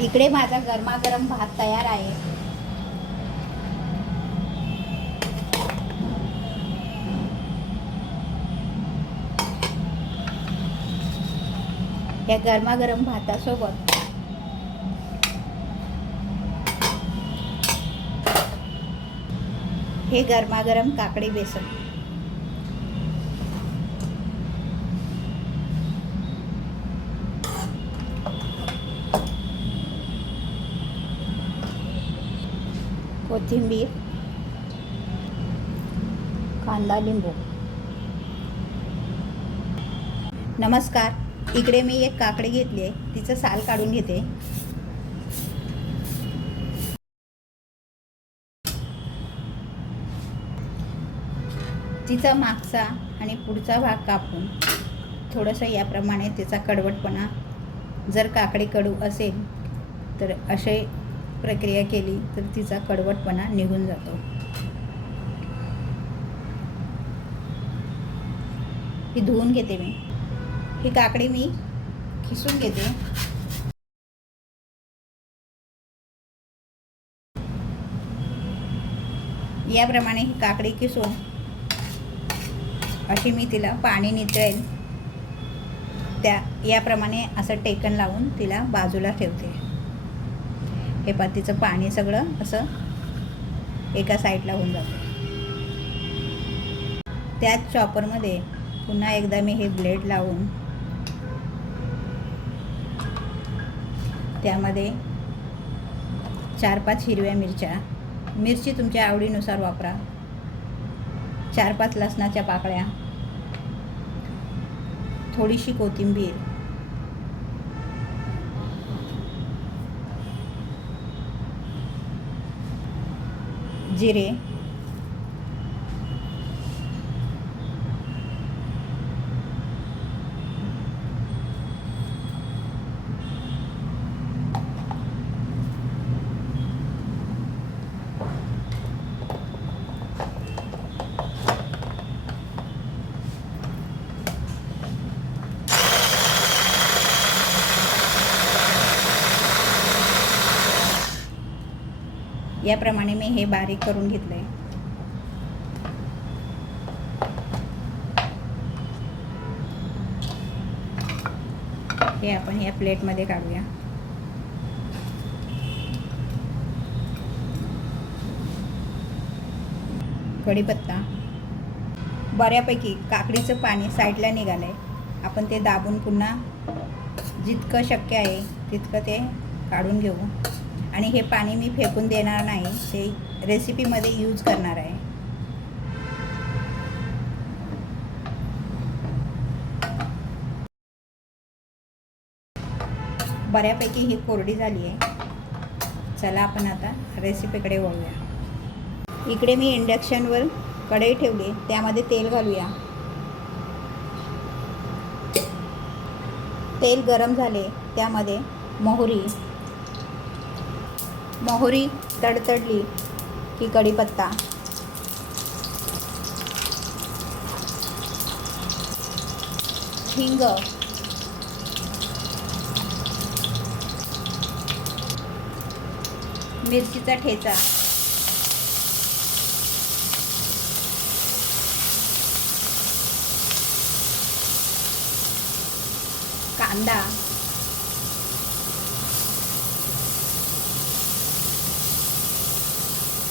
इकडे माझा गरमागरम भात तयार आहे. या गरमागरम भातासोबत हे गरमागरम काकडी बेसन. कोथिंबीर, कांदा, लिंबू. नमस्कार. इकडे मी एक काकडी घेतली आहे, तिचं साल काढून घेते. तिचा मागचा आणि पुढचा भाग कापून थोडंसं याप्रमाणे तिचा कडवटपणा, जर काकडी कडू असेल तर अशी प्रक्रिया केली तर तिचा कडवटपणा निघून जातो. ही धुवून घेते मी. ही काकडी मी खिसून घेते. याप्रमाणे ही काकडी किसून अशी मी तिला पाणी नितळेल याप्रमाणे असं टेकन लावून तिला बाजूला ठेवते. हे तिचं पाणी सगळं असं एका साईडला होऊन जातं. त्याच चॉपरमध्ये पुन्हा एकदा मी हे ब्लेड लावून त्यामध्ये 4-5 हिरव्या मिरच्या, मिरची तुमच्या आवडीनुसार वापरा, 4-5 लसणाच्या पाकळ्या, थोडीशी कोथिंबीर, जिरे, याप्रमाणे मी हे बारीक करून घेतलंय. हे आपण या प्लेटमध्ये काढूया. कढीपत्ता. बऱ्यापैकी काकडीचं पाणी साईडला निघालंय. आपण ते दाबून पुन्हा जितकं शक्य आहे तितकं ते काढून घेऊ. आणि हे पाणी मी फेकून देणार नाही, ते रेसिपीमध्ये यूज करणार आहे. बऱ्यापैकी ही कोरडी झाली आहे. चला आपण आता रेसिपीकडे वळूया. इकडे मी इंडक्शनवर कढई ठेवली, त्यामध्ये तेल घालूया. तेल गरम झाले, त्यामध्ये मोहरी तडतडली की कढीपत्ता, हिंग, मिरचीचा ठेचा, कांदा,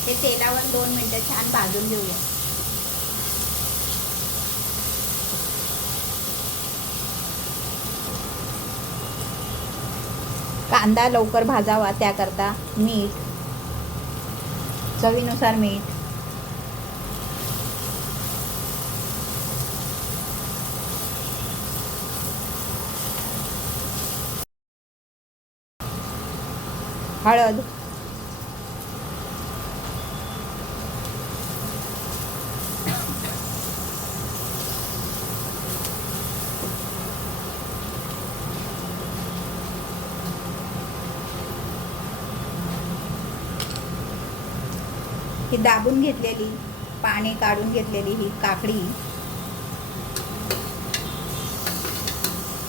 हे तेलावर 2 मिनिटं छान भाजून घेऊया. कांदा लवकर भाजावा त्याकरता मीठ, चवीनुसार मीठ, हळद, ही दाबून घेतलेली, पाणी काढून घेतलेली ही काकडी,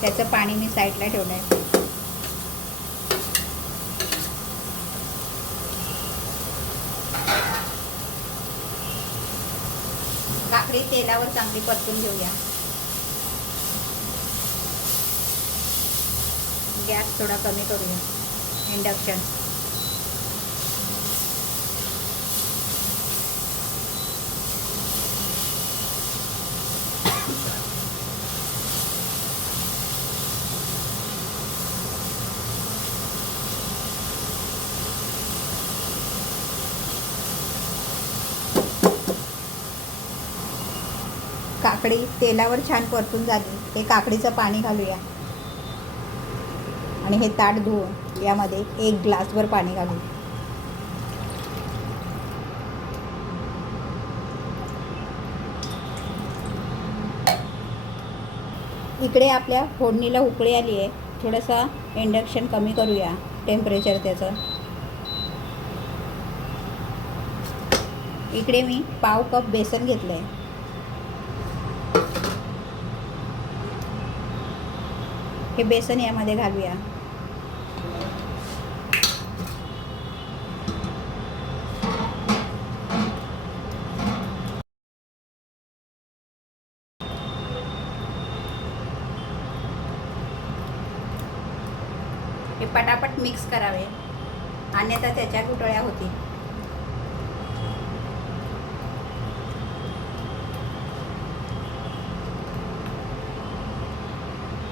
त्याचं पाणी मी साईडला ठेवलं आहे. काकडी तेलावर चांगली परतून घेऊया. गॅस थोडा कमी करूया. इंडक्शन. काकडी तेलावर छान परतून झाली. हे काकडीचं पाणी घालूया आणि हे ताट धुवून यामध्ये 1 ग्लासभर पाणी घालू. इकडे आपल्या फोडणीला उकळी आली आहे. थोडंसं इंडक्शन कमी करूया टेम्परेचर त्याचं. इकडे मी पाव कप बेसन घेतलं आहे. हे बेसन यामध्ये घालूया. हे पटापट मिक्स करावे, अन्यथा त्याच्या गुठळ्या होतील.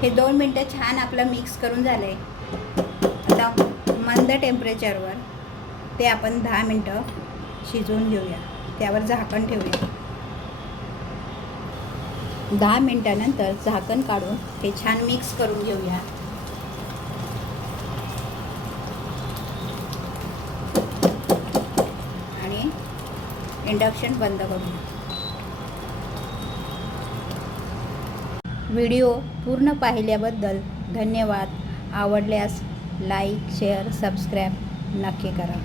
हे 2 मिनटं छान आपलं मिक्स करून झालंय. आता मंद टेम्परेचरवर ते आपण 10 मिनटं शिजवून घेऊया. त्यावर झाकण ठेवूया. 10 मिनटानंतर झाकण काढून हे छान मिक्स करून घेऊया. आणि इंडक्शन बंद करूया. व्हिडिओ पूर्ण पाहिल्याबद्दल धन्यवाद. आवडल्यास लाईक, शेअर, सबस्क्राईब नक्की करा.